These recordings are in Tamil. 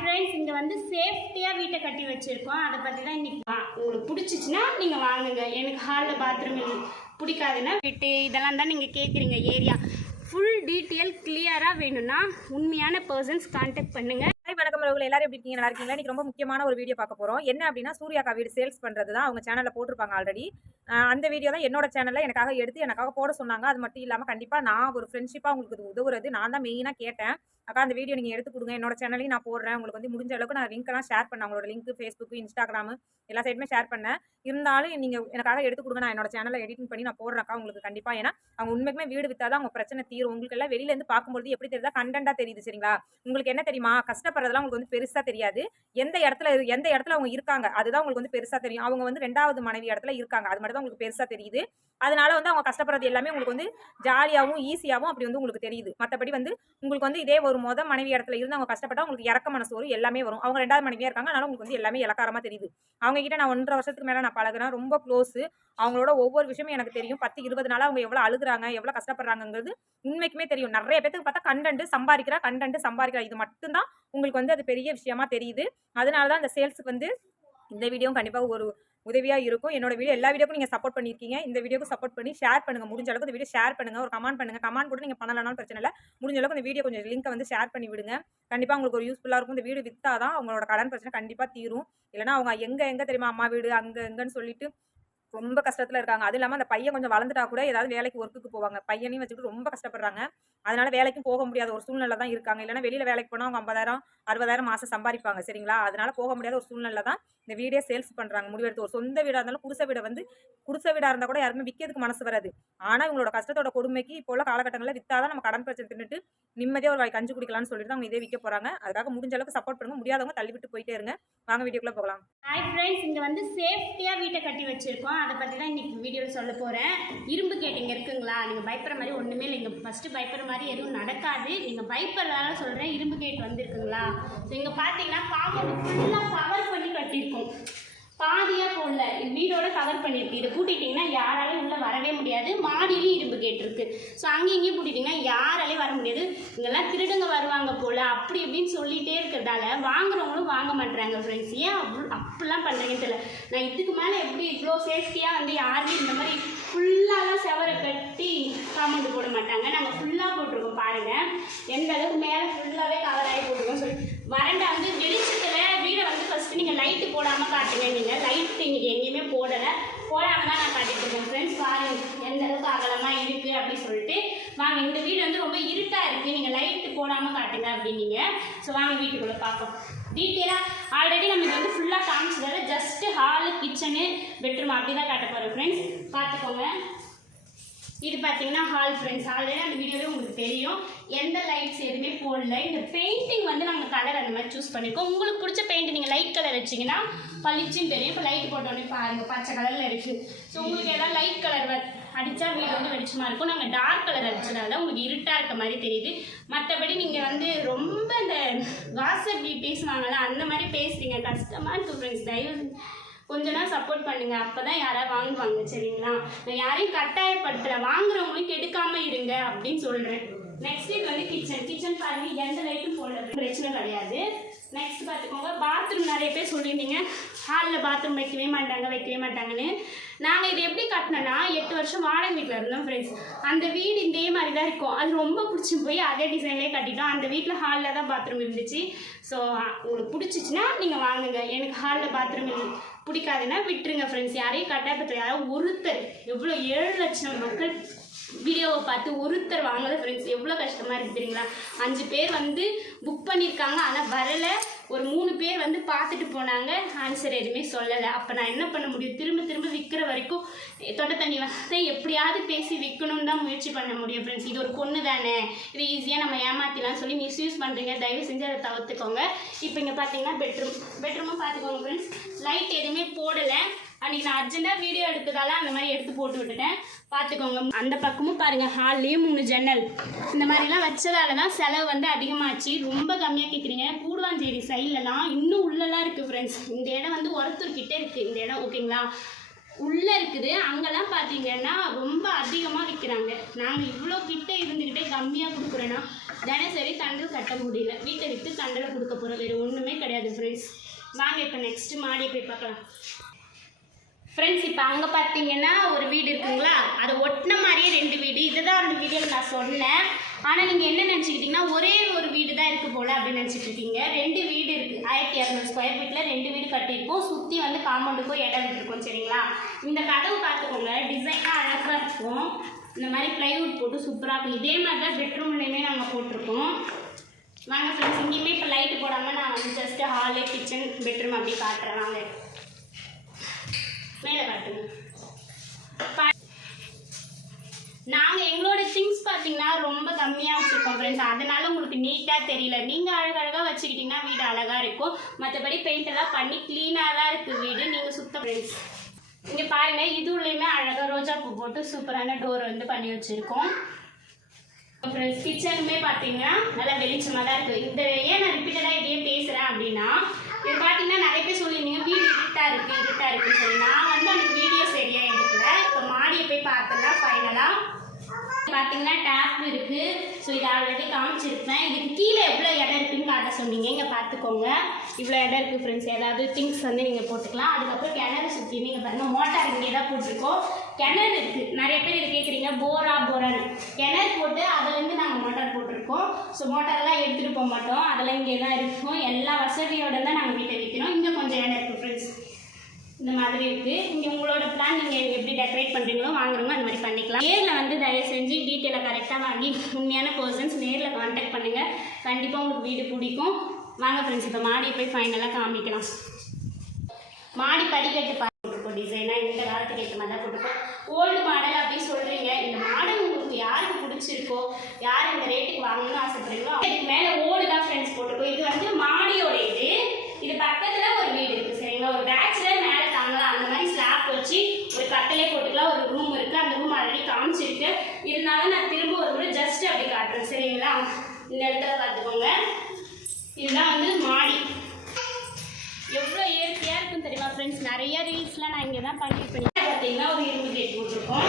ஃப்ரெண்ட்ஸ் இங்கே வந்து சேஃப்டியாக வீட்டை கட்டி வச்சுருக்கோம். அதை பற்றி தான் இன்னைக்கு வா- உங்களுக்கு பிடிச்சிச்சின்னா நீங்கள் வாங்குங்க. எனக்கு ஹாலில் பாத்ரூம் பிடிக்காதுன்னா வீட்டு இதெல்லாம் தான் நீங்கள் கேட்குறீங்க ஏரியா. ஃபுல் டீட்டெயில் கிளியராக வேணும்னா உண்மையான பர்சன்ஸ் கான்டாக்ட் பண்ணுங்கள் ஹாய் வணக்கம் உறவுகள். எல்லாரும் எப்படி இருக்கீங்க? நல்லா இருக்கீங்களா? இன்னைக்கு ரொம்ப முக்கியமான ஒரு வீடியோ பார்க்க போறோம். என்ன அப்படின்னா சூர்யாக்கா வீடு சேல்ஸ் பண்றது தான் அவங்க சேனல்ல போட்டிருப்பாங்க ஆல்ரெடி அந்த வீடியோ தான் என்னோட சேனல்ல எனக்காக எடுத்து எனக்காக போட சொன்னாங்க. அது மட்டும் இல்லாம கண்டிப்பா நான் ஒரு ஃப்ரெண்ட்ஷிப்பா உங்களுக்கு உதவுறது நான் தான் மெயினா கேட்டேன். அக்கா அந்த வீடியோ நீங்கள் எடுத்து கொடுங்க. என்னோட சேனலையும் நான் போடுறேன். உங்களுக்கு வந்து முடிஞ்ச அளவுக்கு நான் லிங்க்லாம் ஷேர் பண்ணேன். அவங்களோட லிங்க் ஃபேஸ்புக் இன்ஸ்டாகிராமு எல்லா சைடுமே ஷேர் பண்ணேன். இருந்தாலும் நீங்கள் எனக்காக எடுத்து கொடுங்க. நான் என்னோட சேனலை எடிட்டிங் பண்ணி நான் போடுறேன்க்கா உங்களுக்கு கண்டிப்பாக ஏன்னா அவங்க உண்மைக்குமே வீடு வித்தாதான் அவங்க பிரச்சனை தீரும். உங்களுக்கு எல்லாம் வெளியிலேருந்து பார்க்கும்போது எப்படி தெரியுதா? கண்டென்ட்டாக தெரியுது சரிங்களா? உங்களுக்கு என்ன தெரியுமா? கஷ்டப்படுறதெல்லாம் உங்களுக்கு வந்து பெருசாக தெரியாது. எந்த இடத்துல இரு- எந்த இடத்துல அவங்க இருக்காங்க அதுதான் உங்களுக்கு வந்து பெருசாக தெரியும். அவங்க வந்து ரெண்டாவது மனைவி இடத்துல இருக்காங்க. அது மட்டும் தான் உங்களுக்கு பெருசாக தெரியுது. அதனால வந்து அவங்க கஷ்டப்படுறது எல்லாமே உங்களுக்கு வந்து ஜாலியாகவும் ஈஸியாகவும் அப்படி வந்து உங்களுக்கு தெரியுது. மற்றபடி வந்து உங்களுக்கு வந்து இதே ஒரு மொத மனைவி இடத்துல இருந்து அவங்க கஷ்டப்பட்டா உங்களுக்கு இறக்க மனசு வரும் எல்லாமே வரும். அவங்க ரெண்டாவது மனைவியாக இருக்காங்க. அதனால உங்களுக்கு வந்து எல்லாமே இலக்காரமாக தெரியுது. அவங்க கிட்ட நான் ஒன்றரை வருஷத்துக்கு மேலே நான் பழகுறேன் ரொம்ப க்ளோஸு அவங்களோட ஒவ்வொரு விஷயமும் எனக்கு தெரியும். பத்து இருபது நாள் அவங்க எவ்வளோ அழுகுறாங்க எவ்வளோ கஷ்டப்படுறாங்கிறது உண்மைக்குமே தெரியும். நிறைய பேத்துக்கு பார்த்தா கண்டென்ட் சம்பாதிக்கிறா கண்டென்ட் சம்பாதிக்கிறா. இது மட்டும்தான் உங்களுக்கு வந்து அது பெரிய விஷயமா தெரியுது. அதனால தான் இந்த சேல்ஸுக்கு வந்து இந்த வீடியோவும் கண்டிப்பாக ஒரு உதவியாக இருக்கும். என்னோட வீடியோ எல்லா வீடியோக்கும் நீங்கள் சப்போர்ட் பண்ணியிருக்கீங்க இந்த வீடியோக்கு சப்போர்ட் பண்ணி ஷேர் பண்ணுங்கள் முடிஞ்ச அளவுக்கு இந்த வீடியோ ஷேர் பண்ணுங்கள் ஒரு கமெண்ட் பண்ணுங்கள் கமெண்ட் கூட நீங்கள் பண்ணலனாலும் பிரச்சனை இல்லை. முடிஞ்ச அளவுக்கு இந்த வீடியோ கொஞ்சம் லிங்கை வந்து ஷேர் பண்ணி விடுங்க. கண்டிப்பாக உங்களுக்கு ஒரு யூஸ்ஃபுல்லாக இருக்கும். இந்த வீடு வித்தாதான் அவங்களோட கடன் பிரச்சனை கண்டிப்பாக தீரும். இல்லைனா அவங்க எங்கே எங்கே தெரியுமா? அம்மா வீடு அங்கே எங்கன்னு சொல்லிட்டு ரொம்ப கஷ்டத்தில் இருக்காங்க. அது இல்லாமல் அந்த பையன் கொஞ்சம் வளர்ந்துட்டா கூட ஏதாவது வேலைக்கு ஒர்க்குக்கு போவாங்க. பையனையும் வச்சுக்கிட்டு ரொம்ப கஷ்டப்படுறாங்க. அதனால வேலைக்கும் போக முடியாத. ஒரு சூழ்நிலை தான் இருக்காங்க. இல்லைன்னா வெளியில் வேலைக்கு போனால் அவங்க ஐம்பதாயிரம் அறுபதாயிரம் மாதம் சம்பாதிப்பாங்க. சரிங்களா? அதனால போக முடியாத ஒரு சூழ்நிலை தான் இந்த வீடே சேல்ஸ் பண்ணுறாங்க முடிவெடுத்து ஒரு சொந்த வீடாக இருந்தாலும் குடிசை வீடை வந்து குடிசை வீடாக இருந்தால் கூட யாருமே விற்கிறதுக்கு மனசு வராது. ஆனால் இவங்களோட கஷ்டத்தோட கொடுமைக்கு இப்போ உள்ள காலகட்டங்களில் வித்தாதான் நம்ம கடன் பிரச்சனை தின்னுட்டு நிம்மதியாக ஒரு வாய் கஞ்சி குடிக்கலாம்னு சொல்லிட்டு அவங்க இதே விற்க போகிறாங்க அதுக்காக முடிஞ்ச அளவுக்கு சப்போர்ட் பண்ணுங்க. முடியாதவங்க தள்ளிவிட்டு போயிட்டே இருங்க. வாங்க வீடியோக்குள்ளே போகலாம். ஹாய் ஃப்ரெண்ட்ஸ் இங்கே வந்து சேஃப்டியாக வீட்டை கட்டி வச்சுருக்கோம். அதை பற்றி தான் இன்றைக்கி வீடியோவில் சொல்ல போகிறேன் இரும்பு கேட்டிங்க இருக்குங்களா? நீங்கள் பயப்படுற மாதிரி ஒன்றுமே இல்லை. இங்கே ஃபஸ்ட்டு பயப்படுற மாதிரி எதுவும் நடக்காது. நீங்கள் பயப்படுறதால சொல்கிறேன் இரும்பு கேட் வந்துருக்குங்களா? ஸோ இங்கே பார்த்தீங்கன்னா காம்பவுண்ட் ஃபுல்லாக கவர் பண்ணி கட்டியிருக்கோம். பாதியாக போடல. இது வீடோட கவர் பண்ணியிருக்கு இதை பூட்டிட்டிங்கன்னா யாராலையும் உள்ளே வரவே முடியாது. மாடியிலையும் இரும்பு கேட் இருக்கு. ஸோ அங்கேயும் இங்கேயும் பூட்டிட்டிங்கன்னா யாராலையும் வர முடியாது. இங்கெல்லாம் திருடுங்க வருவாங்க போல். அப்படி இப்படின்னு சொல்லிகிட்டே இருக்கிறதால வாங்குறவங்களும் வாங்க மாட்டுறாங்க ஃப்ரெண்ட்ஸ் ஏன் அப்படி அப்படிலாம் பண்ணுறீங்கன்னு தெரியல. நான் இதுக்கு மேலே எப்படி இவ்வளோ சேஃப்டியாக வந்து யாருமே இந்த மாதிரி ஃபுல்லாலாம் செவரை கட்டி காம்பவுண்டு போட மாட்டாங்க. நாங்கள் ஃபுல்லாக போட்டிருக்கோம் பாருங்கள் எந்த அளவுக்கு மேலே ஃபுல்லாகவே கவர் ஆகி போட்டிருக்கோம் சொல்லி. வரண்டா வந்து வெளிச்சத்தில் வந்து ஃபஸ்ட்டு நீங்கள் லைட்டு போடாமல் காட்டுங்க. நீங்கள் லைட் இன்றைக்கி எங்கேயுமே போடலை. போடாமல் தான் நான் காட்டிட்டு இருக்கேன். ஃப்ரெண்ட்ஸ் பாருங்க எந்த அளவுக்கு அகலமாக இருக்குது அப்படின்னு சொல்லிட்டு. வாங்க இந்த வீடு வந்து ரொம்ப இருட்டாக இருக்குது நீங்கள் லைட்டு போடாமல் காட்டுங்க அப்படின்னீங்க. ஸோ வாங்க வீட்டுக்குள்ளே பார்ப்போம். டீட்டெயிலாக ஆல்ரெடி நம்ம இது வந்து ஃபுல்லாக காமிச்சதால ஜஸ்ட்டு ஹாலு கிச்சனு பெட்ரூம் அப்படி தான் காட்ட போகிறோம் ஃப்ரெண்ட்ஸ் பார்த்துக்கோங்க. இது பார்த்தீங்கன்னா ஹால் ஃப்ரெண்ட்ஸ் ஆல்ரெடி அந்த வீடியோவே உங்களுக்கு தெரியும். எந்த லைட்ஸ் எதுவுமே போடல. இந்த பெயிண்டிங் வந்து கலர் சூஸ் பண்ணியிருக்கோம் உங்களுக்கு பிடிச்ச பெயிண்ட் நீங்கள் லைட் கலர் வச்சிங்கன்னா பளிச்சுன்னு தெரியும். இப்போ லைட் போட்டோன்னே பாருங்கள் பச்சை கலரில் இருக்குது ஸோ உங்களுக்கு ஏதாவது லைட் கலர் அடித்தா வீடு வந்து வெளிச்சமாக இருக்கும். நாங்கள் டார்க் கலர் அடிச்சதால உங்களுக்கு இருட்டாக இருக்க மாதிரி தெரியுது. மற்றபடி நீங்கள் வந்து ரொம்ப இந்த வாட்ஸ்அப் பேசுவாங்கல்ல அந்த மாதிரி பேசுகிறீங்க கஷ்டமாக டூ ஃப்ரெண்ட்ஸ் தயவு கொஞ்ச நாள் சப்போர்ட் பண்ணுங்க. அப்பதான் யாராவது வாங்குவாங்க சரிங்களா? நான் யாரையும் கட்டாயப்படுத்தல. வாங்குறவங்களுக்கு கெடுக்காம இருங்க அப்படின்னு சொல்றேன். நெக்ஸ்ட் இது வந்து கிச்சன் கிச்சன் பாருங்க எந்த லைட்டும் போடல பிரச்சனை கிடையாது. நெக்ஸ்ட் பார்த்துக்கோங்க பாத்ரூம் நிறைய பேர் சொல்லியிருந்தீங்க. ஹாலில் பாத்ரூம் வைக்கவே மாட்டாங்க வைக்கவே மாட்டாங்கன்னு. நாங்கள் இது எப்படி கட்டினோன்னா எட்டு வருஷம் வாடகை வீட்டில் இருந்தோம் ஃப்ரெண்ட்ஸ் அந்த வீடு இதே மாதிரி தான் இருக்கும். அது ரொம்ப பிடிச்சி போய் அதே டிசைன்லேயே கட்டிட்டோம். அந்த வீட்டில் ஹாலில் தான் பாத்ரூம் இருந்துச்சு. ஸோ உங்களுக்கு பிடிச்சிச்சின்னா நீங்கள் வாங்குங்க. எனக்கு ஹாலில் பாத்ரூம் பிடிக்காதுன்னா விட்டுருங்க ஃப்ரெண்ட்ஸ் யாரையும் கட்டாயப்பத்தில் யாராவது ஒருத்தர் எவ்வளோ ஏழு லட்சம் மக்கள் வீடியோவை பார்த்து ஒருத்தர் வாங்கல ஃப்ரெண்ட்ஸ் எவ்வளோ கஷ்டமாக இருக்குது தெரியுங்களா? அஞ்சு பேர் வந்து புக் பண்ணியிருக்காங்க ஆனால் வரலை. ஒரு மூணு பேர் வந்து பார்த்துட்டு போனாங்க. ஆன்சர் எதுவுமே சொல்லலை. அப்போ நான் என்ன பண்ண முடியும்? திரும்ப திரும்ப விற்கிற வரைக்கும் தொண்டை தண்ணி வந்து எப்படியாவது பேசி விற்கணும்னு தான் முயற்சி பண்ண முடியும் ஃப்ரெண்ட்ஸ் இது ஒரு பொண்ணு தானே. இது ஈஸியாக நம்ம ஏமாத்திலாம் சொல்லி மிஸ்யூஸ் பண்ணுறீங்க தயவு செஞ்சு அதை தவிர்த்துக்கோங்க. இப்போ இங்கே பார்த்தீங்கன்னா பெட்ரூம் பெட்ரூமும் பார்த்துக்கோங்க ஃப்ரெண்ட்ஸ் லைட் எதுவுமே போடலை. அன்றைக்கி நான் அர்ஜென்ட்டாக வீடியோ எடுத்ததால அந்த மாதிரி எடுத்து போட்டு விட்டுட்டேன். பார்த்துக்கோங்க அந்த பக்கமும் பாருங்கள் ஹால்லேயும் மூணு ஜன்னல். இந்த மாதிரிலாம் வச்சதால தான் செலவு வந்து அதிகமாச்சு. ரொம்ப கம்மியாக கேட்குறீங்க கூடுவாஞ்சேரி சைட்லலாம் இன்னும் உள்ளலாம் இருக்குது ஃப்ரெண்ட்ஸ் இந்த இடம் வந்து ஒருத்தர் கிட்டே இருக்குது இந்த இடம் ஓகேங்களா உள்ளே இருக்குது. அங்கெல்லாம் பார்த்தீங்கன்னா ரொம்ப அதிகமாக விற்கிறாங்க நாங்கள் இவ்வளோ கிட்டே இருந்துக்கிட்டே கம்மியாக கொடுக்குறோன்னா தினசரி தண்டல் கட்ட முடியல. வீட்டை விற்று தண்டலை கொடுக்க போகிறோம் வேறு ஒன்றுமே கிடையாது ஃப்ரெண்ட்ஸ் வாங்க இப்போ நெக்ஸ்ட்டு மாடியை போய் பார்க்கலாம். ஃப்ரெண்ட்ஸ் இப்போ அங்கே பார்த்தீங்கன்னா ஒரு வீடு இருக்குங்களா? அதை ஒட்டின மாதிரியே ரெண்டு வீடு. இதுதான் அந்த வீடியோவில் நான் சொன்னேன். ஆனால் நீங்கள் என்ன நினச்சிக்கிட்டிங்கன்னா ஒரே ஒரு வீடு தான் இருக்குது போல் அப்படின்னு நினச்சிட்டு இருக்கீங்க ரெண்டு வீடு இருக்குது ஆயிரத்தி இரநூறு ஸ்கொயர் ஃபீட்டில் ரெண்டு வீடு கட்டியிருக்கோம். சுற்றி வந்து காம்பவுண்டுக்கும் இடம் விட்டுருக்கோம் சரிங்களா? இந்த கதவு பார்த்துக்கோங்க. டிசைனாக அழகாக இருக்கும். இந்த மாதிரி ப்ளைவுட் போட்டு சூப்பராக இருக்கும். இதே மாதிரி தான் பெட்ரூம்லேயுமே நாங்கள் போட்டிருக்கோம். வாங்க ஃப்ரெண்ட்ஸ் இங்கேயுமே இப்போ லைட்டு போடாமல் நான் வந்து ஜஸ்ட்டு ஹாலு கிச்சன் பெட்ரூம் அப்படி காட்டுறேன். வாங்க. மேலே காட்டுங்க நாங்கள் எங்களோட திங்ஸ் பார்த்தீங்கன்னா ரொம்ப கம்மியாக வச்சுருக்கோம் ஃப்ரெண்ட்ஸ் அதனால உங்களுக்கு நீட்டாக தெரியல. நீங்கள் அழகழகாக வச்சுக்கிட்டிங்கன்னா வீடு அழகாக இருக்கும். மற்றபடி பெயிண்ட் எல்லாம் பண்ணி க்ளீனாக தான் இருக்குது வீடு. நீங்கள் சுத்த ஃப்ரெண்ட்ஸ் இங்கே பாருங்கள் இதுலேயுமே அழகாக ரோஜா பூ போட்டு சூப்பரான டோர் வந்து பண்ணி வச்சுருக்கோம். ஃப்ரெண்ட்ஸ் கிச்சனுமே பார்த்தீங்கன்னா நல்லா வெளிச்சமாக தான் இருக்குது இந்த ஏன் நான் ரிப்பீட்டடாக இதையே பேசுகிறேன் அப்படின்னா பார்த்தீங்கன்னா நிறைய பேர் சொல்லியிருந்தீங்க வீடு இருட்டாக இருக்குது இருட்டாக இருக்குன்னு சொல்லி. நான் வந்து அந்த வீடியோ சரியாக எடுக்கல. இப்போ மாடியை போய் பார்த்தேன்னா ஃபைனலாக பார்த்தீங்கன்னா டேப் இருக்குது ஸோ இதை ஆல்ரெடி காமிச்சிருப்பேன். இதுக்கு கீழே எவ்வளோ இடம் இருக்குன்னு காட்ட சொன்னீங்க. இங்கே பார்த்துக்கோங்க இவ்வளோ இடம் இருக்குது ஃப்ரெண்ட்ஸ் ஏதாவது திங்ஸ் வந்து நீங்கள் போட்டுக்கலாம். அதுக்கப்புறம் கிணறு சுற்றி நீங்கள் பாருங்கள் மோட்டார் இங்கே தான் போட்டிருக்கோம். கிணறு இருக்குது நிறைய பேர் இது கேட்குறீங்க போரா போரான்னு கிணறு போட்டு அதுலேருந்து நாங்கள் மோட்டார் போட்டிருக்கோம். ஸோ மோட்டார்லாம் எடுத்துகிட்டு போக மாட்டோம். அதெல்லாம் இங்கே தான் இருக்கும். எல்லா வசதியோட தான் நாங்கள் வீட்டை விற்கிறோம் இங்கே கொஞ்சம் இடம் இருக்குது ஃப்ரெண்ட்ஸ் இந்த மாதிரி இருக்குது இங்கே உங்களோட பிளான் நீங்கள் எப்படி டெக்கரேட் பண்ணுறீங்களோ வாங்குறோமோ அந்த மாதிரி பண்ணிக்கலாம். நேரில் வந்து தயவு செஞ்சு டீட்டெயிலை கரெக்டாக வாங்கி உண்மையான பர்சன்ஸ் நேரில் காண்டாக்ட் பண்ணுங்கள் கண்டிப்பாக உங்களுக்கு வீடு பிடிக்கும். வாங்க ஃப்ரெண்ட்ஸ் இப்போ மாடியை போய் ஃபைனலாக காமிக்கலாம். மாடி படிக்கட்டு போட்டுருக்கோம் டிசைனாக இந்த காலத்துக்கு ஏற்ற மாதிரி தான் கொடுப்போம் ஓல்டு மாடல் அப்படின்னு சொல்கிறீங்க இந்த மாடல் உங்களுக்கு யாருக்கு பிடிச்சிருக்கோ யார் இந்த ரேட்டுக்கு வாங்கணும்னு ஆசைப்படுறீங்களோ அதுக்கு மேலே ஓல்டு தான் ஃப்ரெண்ட்ஸ் போட்டிருக்கோம். இது வந்து மாடியோட இது. இது பக்கத்தில் ஒரு வீடு இருக்குது சரிங்களா? ஒரு பேச்சுலர் மேலே தாங்கலாம் அந்த மாதிரி ஸ்லாப் வச்சு ஒரு கட்டளை போட்டுக்கலாம் ஒரு ரூம் இருக்குது அந்த ரூம் ஆல்ரெடி காமிச்சிருக்கு இருந்தாலும் நான் திரும்ப ஒரு முறை ஜஸ்ட் அப்படி காட்டுறேன் சரிங்களா? இந்த இடத்துல பார்த்துக்கோங்க. இதுதான் வந்து மாடி. எவ்வளோ இயற்கையாக இருக்கும் தெரியுமா ஃப்ரெண்ட்ஸ் நிறைய ரீல்ஸ்லாம் நான் இங்கே தான் பண்ணியிருப்பேன் பார்த்தீங்கன்னா ஒரு இரும்பு கேட் போட்டிருக்கோம்.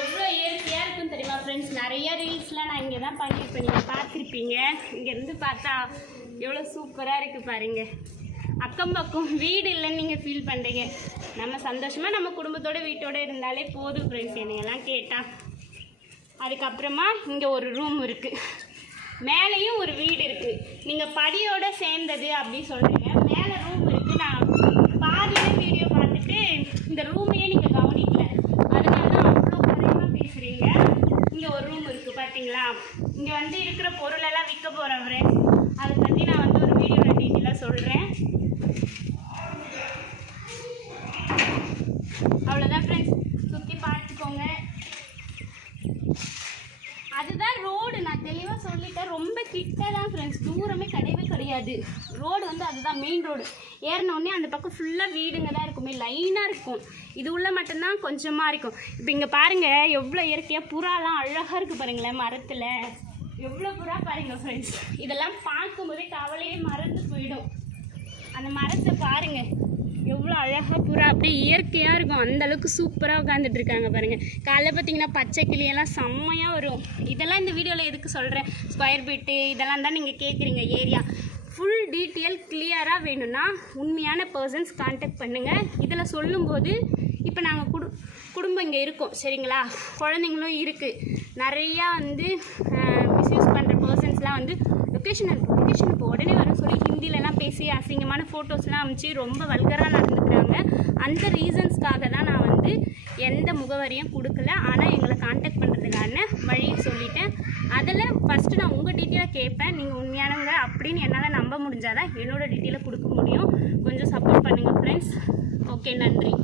எவ்வளோ இயற்கையாக இருக்கும் தெரியுமா ஃப்ரெண்ட்ஸ் நிறைய ரீல்ஸ்லாம் நான் இங்கே தான் பண்ணியிருப்பேன் நீங்கள் பார்த்துருப்பீங்க. இங்கேருந்து பார்த்தா எவ்வளோ சூப்பராக இருக்குது பாருங்கள் அக்கம் பக்கம் வீடு இல்லைன்னு நீங்கள் ஃபீல் பண்ணுறீங்க நம்ம சந்தோஷமாக நம்ம குடும்பத்தோட வீட்டோட இருந்தாலே போதும் ஃப்ரெண்ட்ஸ் என்னையெல்லாம் கேட்டால் அதுக்கப்புறமா இங்கே ஒரு ரூம் இருக்குது மேலேயும் ஒரு வீடு இருக்குது நீங்கள் படியோட சேர்ந்தது அப்படின்னு சொல்கிறீங்க மேலே ரூம் இருக்குது நான் பாதியில வீடியோ பார்த்துட்டு இந்த ரூமையே நீங்கள் கவனிக்கல. அதனால தான் அவ்வளோ குறைவாக பேசுகிறீங்க இங்கே ஒரு ரூம் இருக்குது பார்த்தீங்களா இங்கே வந்து இருக்கிற பொருளெல்லாம் விற்க போகிறேன் ஃப்ரெண்ட்ஸ் அதை பற்றி நான் வந்து ஒரு வீடியோவில் டீட்டெயிலாக சொல்கிறேன் அவ்வளோதான் ஃப்ரெண்ட்ஸ் சுற்றி பார்த்துக்கோங்க. அதுதான் ரோடு நான் தெளிவாக சொல்லிட்டேன். ரொம்ப கிட்ட தான் ஃப்ரெண்ட்ஸ் தூரமே கிடையவே கிடையாது. ரோடு வந்து அதுதான் மெயின் ரோடு ஏறினோடனே அந்த பக்கம் ஃபுல்லாக வீடுங்க தான் இருக்குமே லைனாக இருக்கும். இது உள்ள மட்டும்தான் கொஞ்சமாக இருக்கும். இப்போ இங்கே பாருங்கள் எவ்வளோ இயற்கையாக புறாலாம் அழகாக இருக்குது பாருங்களேன் மரத்தில். எவ்வளோ புறா பாருங்கள் ஃப்ரெண்ட்ஸ் இதெல்லாம் பார்க்கும்போதே கவலையே மறந்து போயிடும். அந்த மரத்தை பாருங்கள் எவ்வளோ அழகாக புறா அப்படியே இயற்கையாக இருக்கும். அந்தளவுக்கு சூப்பராக உட்காந்துட்டு இருக்காங்க பாருங்கள் காலைல பார்த்தீங்கன்னா பச்சை கிளியெல்லாம் செம்மையாக வரும். இதெல்லாம் இந்த வீடியோவில் எதுக்கு சொல்கிறேன் ஸ்கொயர் ஃபீட்டு இதெல்லாம் தான் நீங்கள் கேட்குறீங்க ஏரியா ஃபுல் டீட்டெயில் கிளியராக வேணும்னா உண்மையான பர்சன்ஸ் கான்டாக்ட் பண்ணுங்கள் இதில் சொல்லும்போது இப்போ நாங்கள் குடு குடும்பம் இங்கே இருக்கோம் சரிங்களா? குழந்தைங்களும் இருக்குது நிறையா வந்து மிஸ்யூஸ் பண்ணுற பர்சன்ஸ்லாம் வந்து லொக்கேஷன் அனுப்பு இப்போ உடனே வரும் சொல்லி ஹிந்திலலாம் பேசி அசிங்கமான ஃபோட்டோஸ்லாம் அனுப்பிச்சு ரொம்ப வல்கராக நடந்துக்கிறாங்க. அந்த ரீசன்ஸ்க்காக தான் நான் வந்து எந்த முகவரியும் கொடுக்கல. ஆனால் எங்களை காண்டாக்ட் பண்ணுறதுக்கான வழியை சொல்லிட்டேன். அதில் ஃபஸ்ட்டு நான் உங்கள் டீட்டெயிலாக கேட்பேன் நீங்கள் உண்மையானவங்க அப்படின்னு என்னால் நம்ப முடிஞ்சாதான் என்னோட டீட்டெயிலை கொடுக்க முடியும். கொஞ்சம் சப்போர்ட் பண்ணுங்கள் ஃப்ரெண்ட்ஸ் ஓகே நன்றி.